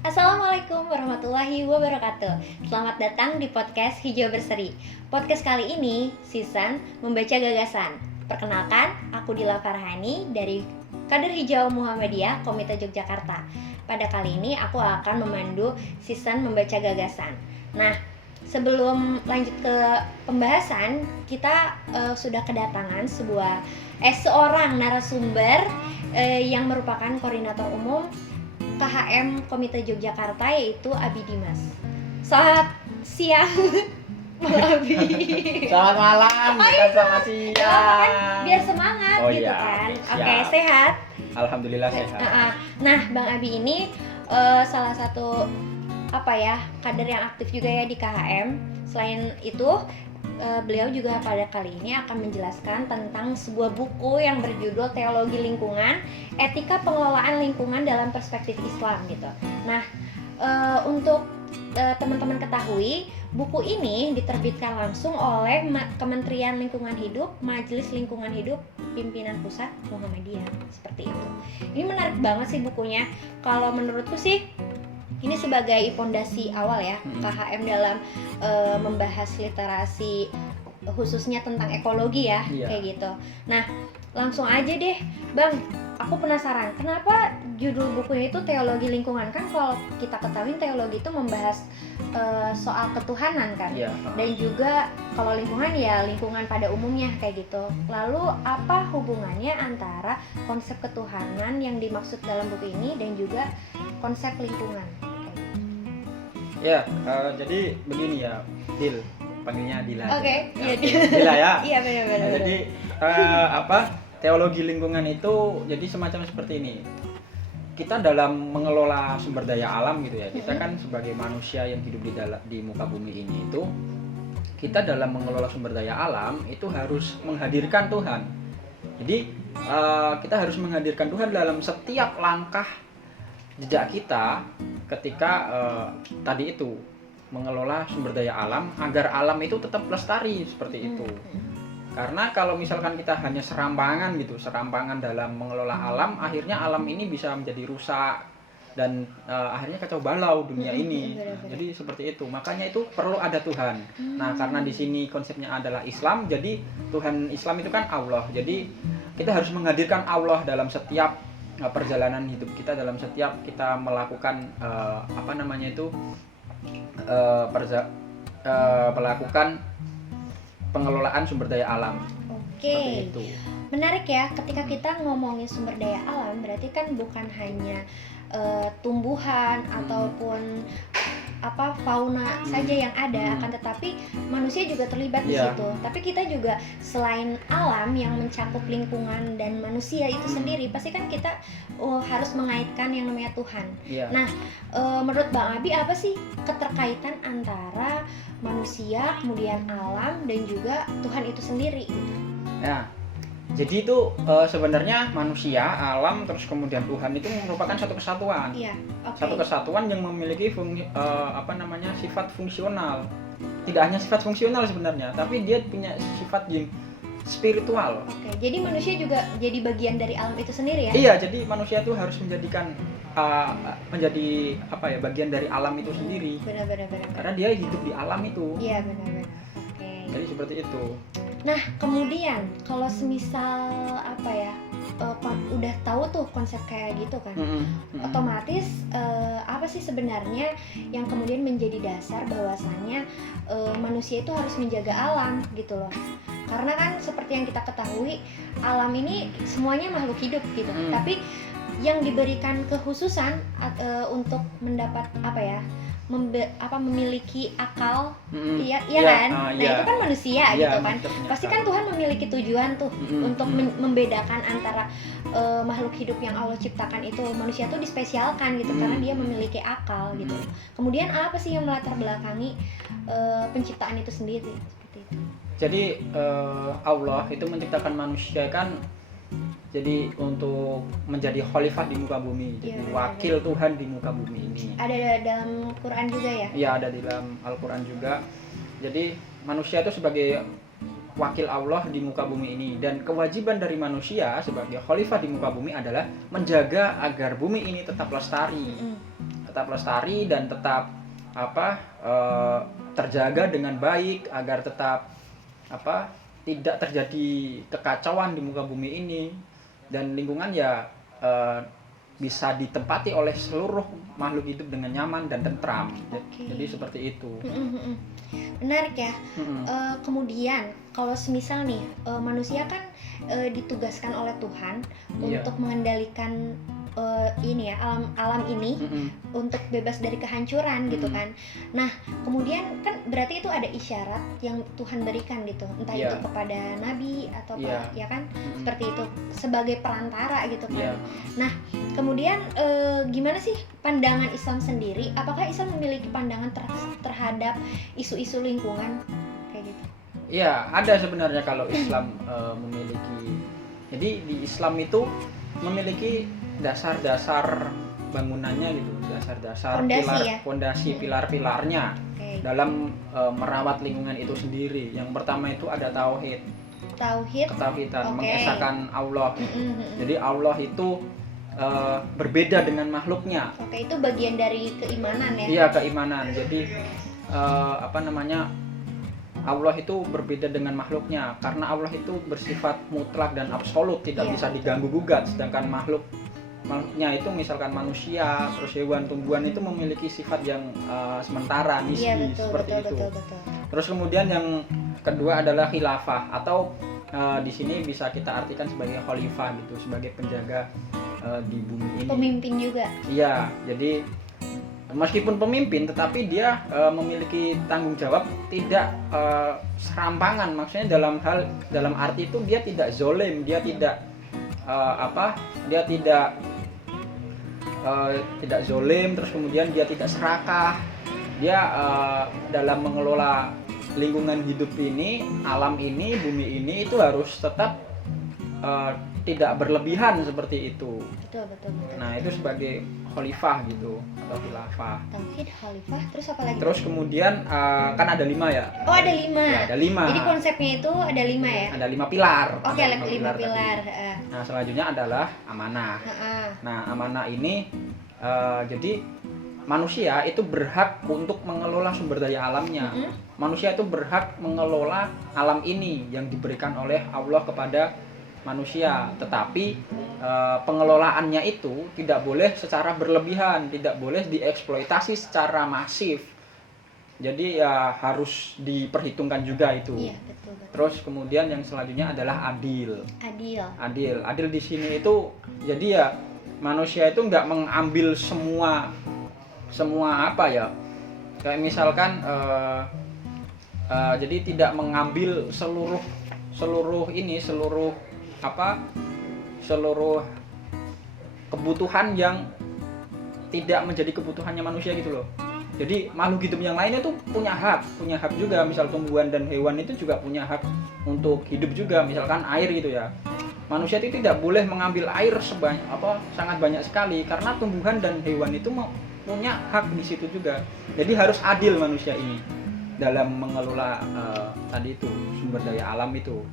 Assalamualaikum warahmatullahi wabarakatuh. Selamat datang di podcast Hijau Berseri. Podcast kali ini season membaca gagasan. Perkenalkan, aku Dila Farhani dari Kader Hijau Muhammadiyah Komite Yogyakarta. Pada kali ini aku akan memandu season membaca gagasan. Nah, sebelum lanjut ke pembahasan, kita sudah kedatangan seorang narasumber yang merupakan koordinator umum KHM Komite Yogyakarta, yaitu Abi Dimas. Selamat siang, Bang Abi. Selamat malam, bukan selamat siang. Kan biar semangat gitu iya, kan. siap. Oke, sehat. Alhamdulillah sehat. Nah, Bang Abi ini salah satu kader yang aktif juga ya di KHM. Selain itu, beliau juga pada kali ini akan menjelaskan tentang sebuah buku yang berjudul Teologi Lingkungan, Etika Pengelolaan Lingkungan dalam Perspektif Islam gitu. Nah, untuk teman-teman ketahui, buku ini diterbitkan langsung oleh Kementerian Lingkungan Hidup, Majelis Lingkungan Hidup, Pimpinan Pusat Muhammadiyah, seperti itu. Ini menarik banget sih bukunya. Kalau menurutku sih ini sebagai fondasi awal ya KHM dalam membahas literasi khususnya tentang ekologi ya, kayak gitu. Nah, langsung aja deh, Bang. Aku penasaran, kenapa judul bukunya itu Teologi Lingkungan? Kan kalau kita ketahui teologi itu membahas soal ketuhanan kan, dan juga kalau lingkungan ya lingkungan pada umumnya kayak gitu. Lalu apa hubungannya antara konsep ketuhanan yang dimaksud dalam buku ini dan juga konsep lingkungan? Ya, jadi begini ya, Dil, panggilnya Dila. Oke, iya Dila ya. Iya benar-benar. Jadi teologi lingkungan itu jadi semacam seperti ini. Kita dalam mengelola sumber daya alam gitu ya. Kita kan sebagai manusia yang hidup di muka bumi ini itu, kita dalam mengelola sumber daya alam itu harus menghadirkan Tuhan. Jadi kita harus menghadirkan Tuhan dalam setiap langkah jejak kita ketika tadi itu mengelola sumber daya alam agar alam itu tetap lestari seperti itu. Karena kalau misalkan kita hanya serampangan dalam mengelola alam, akhirnya alam ini bisa menjadi rusak dan akhirnya kacau balau dunia ini. Jadi seperti itu. Makanya itu perlu ada Tuhan. Nah, karena di sini konsepnya adalah Islam, jadi Tuhan Islam itu kan Allah. Jadi kita harus menghadirkan Allah dalam setiap perjalanan hidup kita, dalam setiap kita melakukan melakukan pengelolaan sumber daya alam. Oke. Itu. Menarik ya, ketika kita ngomongin sumber daya alam berarti kan bukan hanya tumbuhan ataupun fauna saja yang ada, akan tetapi manusia juga terlibat di situ. Tapi kita juga selain alam yang mencakup lingkungan dan manusia itu sendiri, pasti kan kita harus mengaitkan yang namanya Tuhan. Nah, menurut Bang Abi apa sih keterkaitan antara manusia, kemudian alam dan juga Tuhan itu sendiri gitu? Nah, jadi itu sebenarnya manusia, alam, terus kemudian Tuhan itu merupakan satu kesatuan. Satu kesatuan yang memiliki sifat fungsional. Tidak hanya sifat fungsional sebenarnya, tapi dia punya sifat yang spiritual. Jadi manusia juga jadi bagian dari alam itu sendiri ya? Iya, jadi manusia itu harus menjadi bagian dari alam itu sendiri. Benar. Karena dia hidup di alam itu. Iya, benar. Jadi seperti itu. Nah, kemudian kalau semisal udah tahu tuh konsep kayak gitu kan, otomatis apa sih sebenarnya yang kemudian menjadi dasar bahwasannya manusia itu harus menjaga alam gitu loh. Karena kan seperti yang kita ketahui, alam ini semuanya makhluk hidup gitu. Tapi yang diberikan kekhususan untuk mendapat memiliki akal, kan? Itu kan manusia gitu kan. Pasti kan Tuhan memiliki tujuan tuh untuk membedakan antara makhluk hidup yang Allah ciptakan itu, manusia tuh dispesialkan gitu karena dia memiliki akal gitu. Kemudian apa sih yang melatar belakangi penciptaan itu sendiri seperti itu? Jadi Allah itu menciptakan manusia kan jadi untuk menjadi khalifah di muka bumi, jadi wakil Tuhan di muka bumi ini. Ada dalam Quran juga ya? Iya, ada di dalam Al-Quran juga. Jadi manusia itu sebagai wakil Allah di muka bumi ini, dan kewajiban dari manusia sebagai khalifah di muka bumi adalah menjaga agar bumi ini tetap lestari. tetap lestari dan tetap terjaga dengan baik agar tetap tidak terjadi kekacauan di muka bumi ini, dan lingkungan ya bisa ditempati oleh seluruh makhluk hidup dengan nyaman dan tentram. Jadi seperti itu. Menarik ya. Kemudian kalau semisal nih manusia kan ditugaskan oleh Tuhan untuk mengendalikan ini ya alam ini untuk bebas dari kehancuran gitu kan. Nah kemudian kan berarti itu ada isyarat yang Tuhan berikan gitu, entah itu kepada nabi atau ya kan, seperti itu sebagai perantara gitu kan. Nah kemudian gimana sih pandangan Islam sendiri? Apakah Islam memiliki pandangan terhadap isu-isu lingkungan kayak gitu? Iya, ada sebenarnya kalau Islam memiliki. Jadi di Islam itu memiliki dasar-dasar bangunannya gitu, dasar-dasar fondasi pilar-pilarnya dalam merawat lingkungan itu sendiri. Yang pertama itu ada ketauhidan, mengesahkan Allah. Jadi Allah itu berbeda dengan makhluknya. Itu bagian dari keimanan ya? Iya, keimanan. Jadi Allah itu berbeda dengan makhluknya karena Allah itu bersifat mutlak dan absolut, tidak bisa diganggu gugat, sedangkan makhluknya itu misalkan manusia, terus hewan, tumbuhan itu memiliki sifat yang sementara, nisbi, seperti itu. Terus kemudian yang kedua adalah khilafah atau di sini bisa kita artikan sebagai khalifah gitu, sebagai penjaga di bumi ini. Pemimpin juga. Iya, jadi meskipun pemimpin tetapi dia memiliki tanggung jawab, tidak serampangan, maksudnya dalam arti itu dia tidak zolim, dia tidak tidak zolim, terus kemudian dia tidak serakah, dia dalam mengelola lingkungan hidup ini, alam ini, bumi ini itu harus tetap tidak berlebihan seperti itu. Betul. Nah itu sebagai khalifah gitu atau khilafah. Tauhid, khalifah, terus apa lagi? Terus kemudian kan ada 5 ya. Oh ada 5. Ya, ada 5. Jadi konsepnya itu ada 5 ya? Ada 5 pilar. Oke, 5 pilar. Nah selanjutnya adalah amanah. Nah amanah ini jadi manusia itu berhak untuk mengelola sumber daya alamnya. Manusia itu berhak mengelola alam ini yang diberikan oleh Allah kepada manusia, tetapi pengelolaannya itu tidak boleh secara berlebihan, tidak boleh dieksploitasi secara masif. Jadi ya harus diperhitungkan juga itu. Iya, betul. Terus kemudian yang selanjutnya adalah adil. Adil di sini itu jadi ya manusia itu nggak mengambil semua kayak misalkan jadi tidak mengambil seluruh kebutuhan yang tidak menjadi kebutuhannya manusia gitu loh. Jadi makhluk hidup yang lainnya tuh punya hak juga, misal tumbuhan dan hewan itu juga punya hak untuk hidup juga, misalkan air gitu ya. Manusia itu tidak boleh mengambil air sangat banyak sekali karena tumbuhan dan hewan itu punya hak di situ juga. Jadi harus adil manusia ini dalam mengelola tadi itu sumber daya alam itu,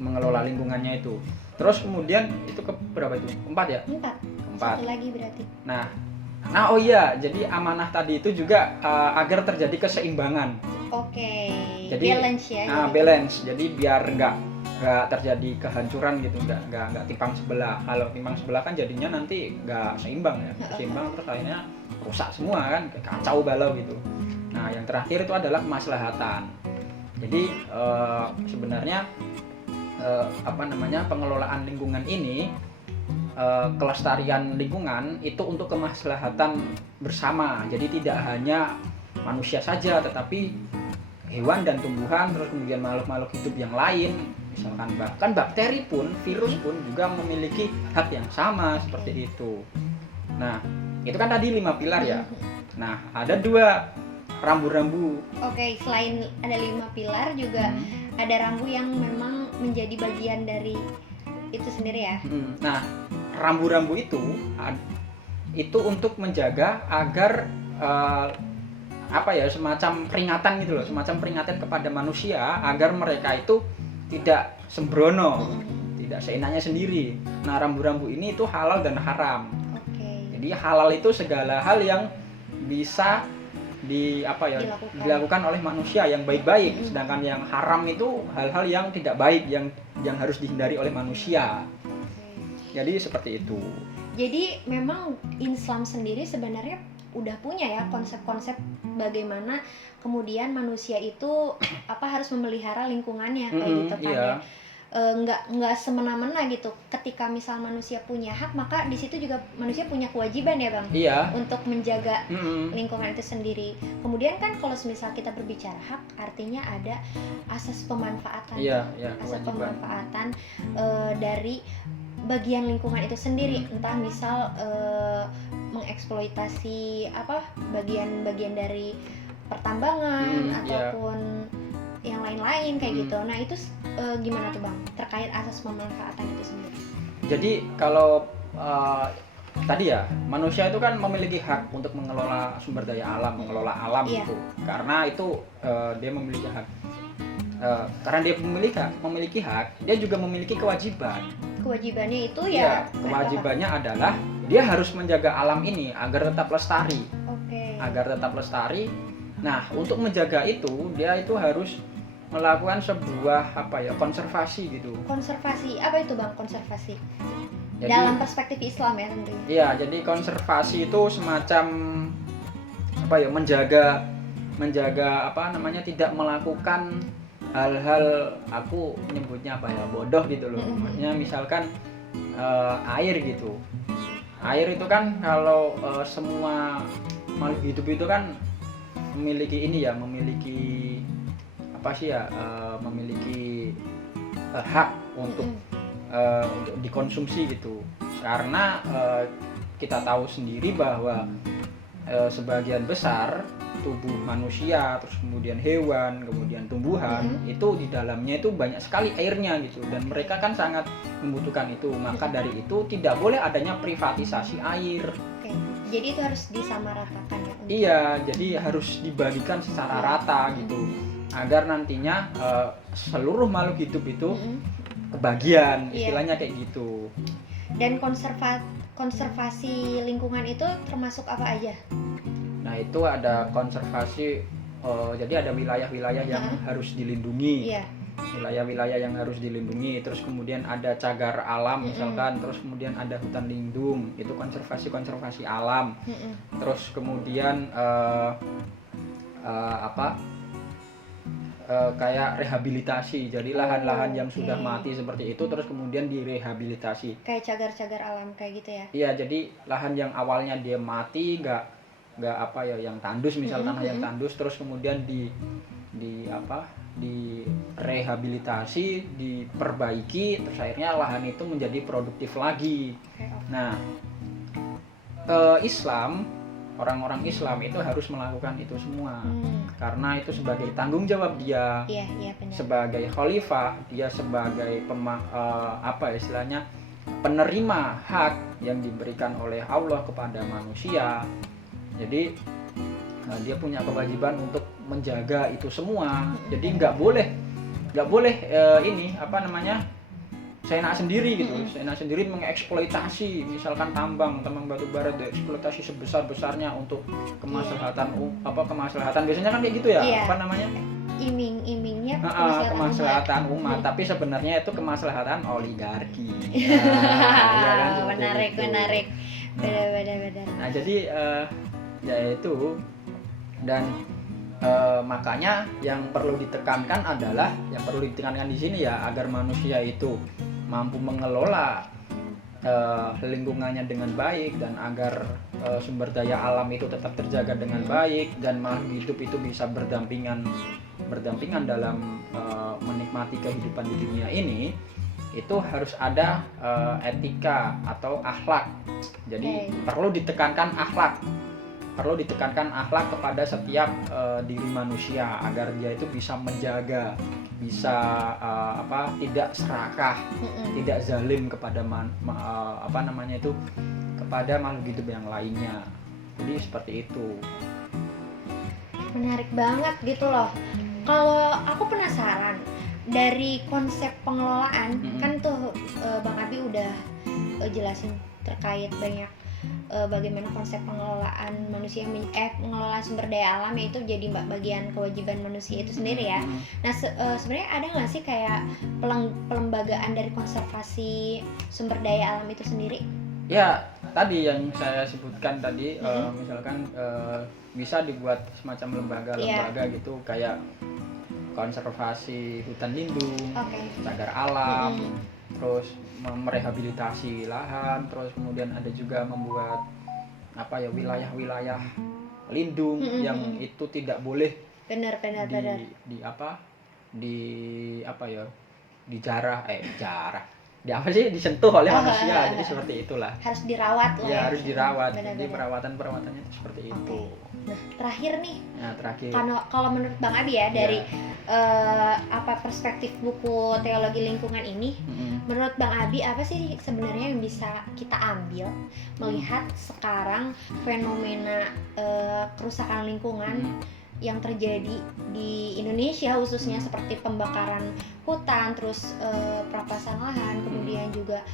mengelola lingkungannya itu. Terus kemudian itu berapa itu? 4 ya? 4. Satu lagi berarti. Nah oh iya, jadi amanah tadi itu juga agar terjadi keseimbangan. Jadi balance ya. Balance. Jadi biar nggak terjadi kehancuran gitu, nggak timpang sebelah. Kalau timpang sebelah kan jadinya nanti nggak seimbang ya. Seimbang terus akhirnya rusak semua kan, kacau balau gitu. Nah yang terakhir itu adalah kemaslahatan. Jadi sebenarnya pengelolaan lingkungan ini, kelestarian lingkungan itu untuk kemaslahatan bersama. Jadi tidak hanya manusia saja, tetapi hewan dan tumbuhan, terus kemudian makhluk-makhluk hidup yang lain, misalkan bahkan bakteri pun, virus pun juga memiliki hak yang sama seperti itu. Nah itu kan tadi 5 pilar ya. Nah ada 2 rambu-rambu. Selain ada 5 pilar juga ada rambu yang memang menjadi bagian dari itu sendiri ya. Nah rambu-rambu itu untuk menjaga agar semacam peringatan gitu loh, semacam peringatan kepada manusia agar mereka itu tidak sembrono, tidak seenaknya sendiri. Nah rambu-rambu ini itu halal dan haram. Jadi halal itu segala hal yang bisa dilakukan oleh manusia yang baik-baik, sedangkan yang haram itu hal-hal yang tidak baik yang harus dihindari oleh manusia. Jadi seperti itu. Jadi memang Islam sendiri sebenarnya udah punya ya konsep-konsep bagaimana kemudian manusia itu harus memelihara lingkungannya kayak gitu kan ya. Nggak semena-mena gitu. Ketika misal manusia punya hak, maka di situ juga manusia punya kewajiban ya bang, untuk menjaga lingkungan itu sendiri. Kemudian kan kalau misal kita berbicara hak, artinya ada asas pemanfaatan, asas pemanfaatan dari bagian lingkungan itu sendiri, entah misal mengeksploitasi bagian-bagian dari pertambangan ataupun yang lain-lain kayak gitu. Nah itu gimana tuh bang terkait asas pemanfaatan itu sendiri? Jadi kalau tadi ya, manusia itu kan memiliki hak untuk mengelola sumber daya alam, mengelola alam itu. Karena itu dia memiliki hak. Karena dia memiliki hak, dia juga memiliki kewajiban. Kewajibannya itu kewajibannya adalah dia harus menjaga alam ini agar tetap lestari. Agar tetap lestari. Nah, untuk menjaga itu, dia itu harus melakukan sebuah konservasi gitu. Konservasi apa itu bang? Konservasi jadi, dalam perspektif Islam ya tentunya. Iya, jadi konservasi itu semacam menjaga tidak melakukan hal-hal, aku menyebutnya bodoh gitu loh. Maksudnya misalkan air gitu. Air itu kan kalau semua makhluk hidup itu kan memiliki hak untuk dikonsumsi gitu. Karena kita tahu sendiri bahwa sebagian besar tubuh manusia, terus kemudian hewan, kemudian tumbuhan itu di dalamnya itu banyak sekali airnya gitu, dan mereka kan sangat membutuhkan itu. Maka dari itu tidak boleh adanya privatisasi air. Jadi itu harus disamaratakan ya? Iya, jadi harus dibagikan secara rata gitu, agar nantinya seluruh makhluk hidup itu kebagian, istilahnya kayak gitu. Dan konservasi lingkungan itu termasuk apa aja? Nah itu ada konservasi, jadi ada wilayah-wilayah yang harus dilindungi. Wilayah-wilayah yang harus dilindungi, terus kemudian ada cagar alam misalkan, terus kemudian ada hutan lindung, itu konservasi alam. Terus kemudian kayak rehabilitasi, jadi lahan-lahan yang sudah mati seperti itu terus kemudian direhabilitasi. Kayak cagar-cagar alam kayak gitu ya? Iya, jadi lahan yang awalnya dia mati, yang tandus, misal tanah yang tandus, terus kemudian direhabilitasi, diperbaiki, terus akhirnya lahan itu menjadi produktif lagi. Nah, orang-orang Islam itu harus melakukan itu semua, karena itu sebagai tanggung jawab dia, sebagai khalifah, dia sebagai penerima hak yang diberikan oleh Allah kepada manusia. Jadi dia punya kewajiban untuk menjaga itu semua. Jadi nggak boleh seenak sendiri gitu. Seenak sendiri mengeksploitasi, misalkan tambang batu bara dieksploitasi sebesar-besarnya untuk kemaslahatan biasanya kan kayak gitu ya. Iming-imingnya kemaslahatan umat, tapi sebenarnya itu kemaslahatan oligarki. Menarik. Benar. Nah, jadi ya itu, dan makanya yang perlu ditekankan di sini ya, agar manusia itu mampu mengelola lingkungannya dengan baik, dan agar sumber daya alam itu tetap terjaga dengan baik, dan makhluk hidup itu bisa berdampingan dalam menikmati kehidupan di dunia ini. Itu harus ada etika atau akhlak. Jadi perlu ditekankan akhlak kepada setiap diri manusia, agar dia itu bisa menjaga, tidak serakah, tidak zalim kepada kepada makhluk hidup yang lainnya. Jadi seperti itu. Menarik banget gitu loh. Kalau aku penasaran dari konsep pengelolaan, kan tuh Bang Abi udah jelasin terkait banyak bagaimana konsep pengelolaan pengelolaan sumber daya alam itu jadi bagian kewajiban manusia itu sendiri ya. Nah sebenarnya ada nggak sih kayak pelembagaan dari konservasi sumber daya alam itu sendiri? Ya tadi yang saya sebutkan tadi, misalkan bisa dibuat semacam lembaga-lembaga gitu, kayak konservasi hutan lindung, cagar alam, terus merehabilitasi lahan, terus kemudian ada juga membuat wilayah-wilayah lindung yang itu tidak boleh disentuh oleh manusia. Jadi seperti itulah. Harus dirawat lah. Ya, harus dirawat. Jadi perawatannya seperti itu. Nah, terakhir nih. Terakhir. Kalau menurut Bang Abi ya, dari perspektif buku teologi lingkungan ini, menurut Bang Abi apa sih sebenarnya yang bisa kita ambil melihat sekarang fenomena kerusakan lingkungan yang terjadi di Indonesia khususnya, seperti pembakaran hutan, terus perampasan lahan, kemudian juga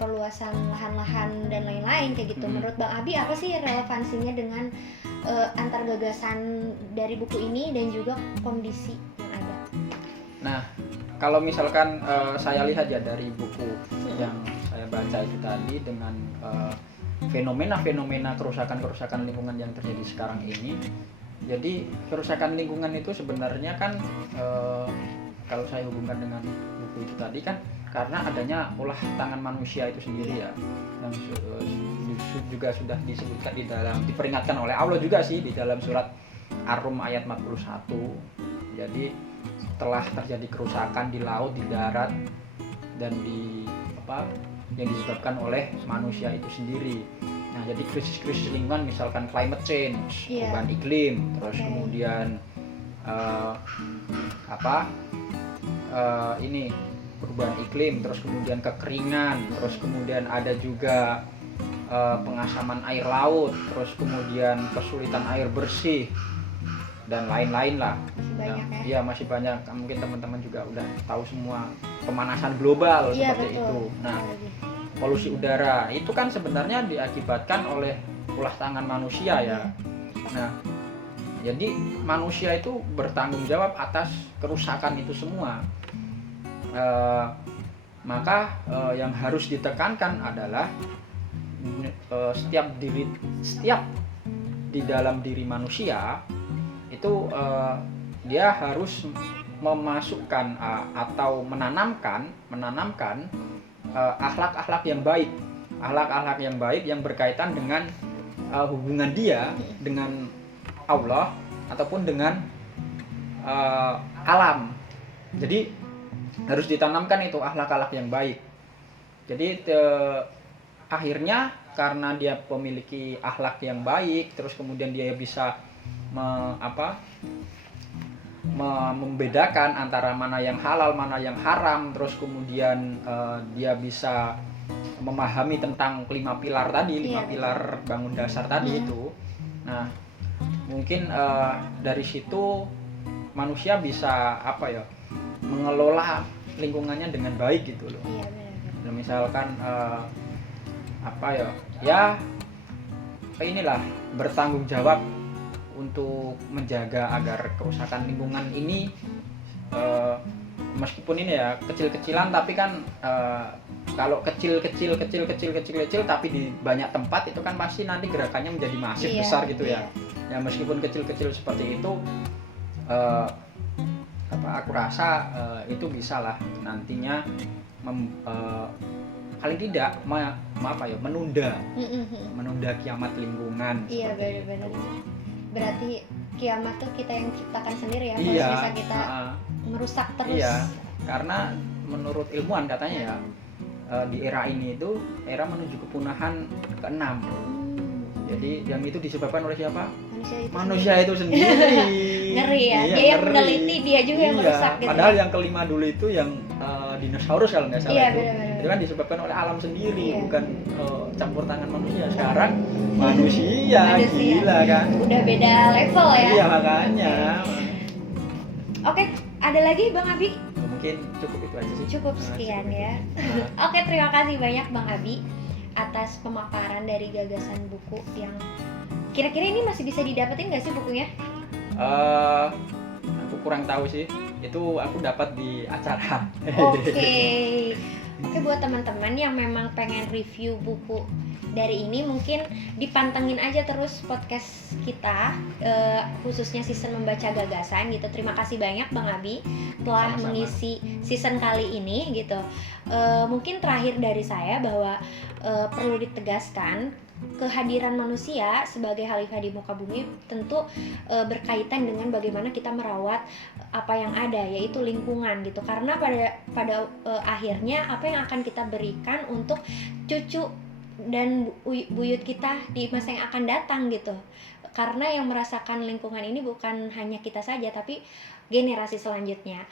perluasan lahan-lahan dan lain-lain kayak gitu. Menurut Bang Abi apa sih relevansinya dengan antar gagasan dari buku ini dan juga kondisi yang ada? Nah, kalau misalkan saya lihat ya dari buku yang saya baca itu tadi, dengan fenomena-fenomena kerusakan lingkungan yang terjadi sekarang ini. Jadi kerusakan lingkungan itu sebenarnya kan kalau saya hubungkan dengan buku itu tadi kan karena adanya ulah tangan manusia itu sendiri ya, yang juga sudah disebutkan diperingatkan oleh Allah juga sih di dalam surat Ar-Rum ayat 41. Jadi telah terjadi kerusakan di laut, di darat, dan yang disebabkan oleh manusia itu sendiri. Nah, jadi krisis-krisis lingkungan, misalkan climate change, perubahan iklim, terus kemudian perubahan iklim, terus kemudian kekeringan, terus kemudian ada juga pengasaman air laut, terus kemudian kesulitan air bersih, dan lain-lain lah. Masih banyak ya? Masih banyak. Mungkin teman-teman juga udah tahu semua, pemanasan global seperti itu. Nah, polusi udara itu kan sebenarnya diakibatkan oleh ulah tangan manusia ya. Nah, jadi manusia itu bertanggung jawab atas kerusakan itu semua. Maka yang harus ditekankan adalah setiap di dalam diri manusia itu dia harus memasukkan atau menanamkan akhlak-akhlak yang baik yang berkaitan dengan hubungan dia dengan Allah ataupun dengan alam. Jadi harus ditanamkan itu akhlak-akhlak yang baik. Jadi akhirnya karena dia memiliki akhlak yang baik, terus kemudian dia bisa membedakan antara mana yang halal, mana yang haram, terus kemudian dia bisa memahami tentang 5 pilar tadi, 5 pilar bangun dasar tadi itu. Nah, mungkin dari situ manusia bisa mengelola lingkungannya dengan baik gitu loh. Nah, misalkan inilah bertanggung jawab untuk menjaga agar kerusakan lingkungan ini meskipun ini ya kecil-kecilan, tapi kan kalau kecil tapi di banyak tempat itu kan pasti nanti gerakannya menjadi masif besar gitu ya. Ya meskipun kecil-kecil seperti itu aku rasa itu bisa lah nantinya paling tidak menunda kiamat lingkungan. Iya, benar-benar. Berarti kiamat tuh kita yang ciptakan sendiri ya, kalau bisa kita merusak terus. Iya, karena menurut ilmuwan katanya ya di era ini itu era menuju kepunahan ke-6. Jadi yang itu disebabkan oleh siapa? Manusia itu sendiri. Ngeri ya, dia yang meneliti, dia juga yang merusak gitu. Padahal yang kelima dulu itu yang dinosaurus kalau nggak salah itu kan disebabkan oleh alam sendiri, bukan campur tangan manusia. Sekarang manusia gila kan, udah beda level ya. Iya makanya. Oke, ada lagi Bang Abi? Mungkin cukup itu aja sih. Cukup sekian ya. Oke, terima kasih banyak Bang Abi atas pemaparan dari gagasan buku yang kira-kira ini masih bisa didapetin nggak sih bukunya? Aku kurang tahu sih. Itu aku dapat di acara. Oke, buat teman-teman yang memang pengen review buku dari ini, mungkin dipantengin aja terus podcast kita, khususnya season membaca gagasan gitu. Terima kasih banyak Bang Abi telah Sama-sama. mengisi season kali ini gitu. Mungkin terakhir dari saya bahwa perlu ditegaskan kehadiran manusia sebagai khalifah di muka bumi tentu berkaitan dengan bagaimana kita merawat apa yang ada, yaitu lingkungan gitu. Karena pada akhirnya apa yang akan kita berikan untuk cucu dan buyut kita di masa yang akan datang gitu. Karena yang merasakan lingkungan ini bukan hanya kita saja, tapi generasi selanjutnya.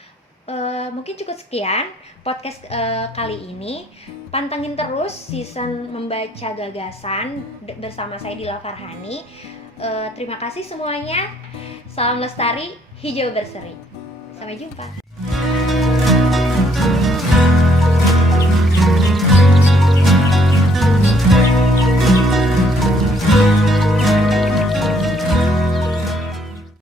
Mungkin cukup sekian podcast kali ini. Pantengin terus season membaca gagasan bersama saya Dila Farhani. Terima kasih semuanya. Salam lestari, hijau berseri. Sampai jumpa.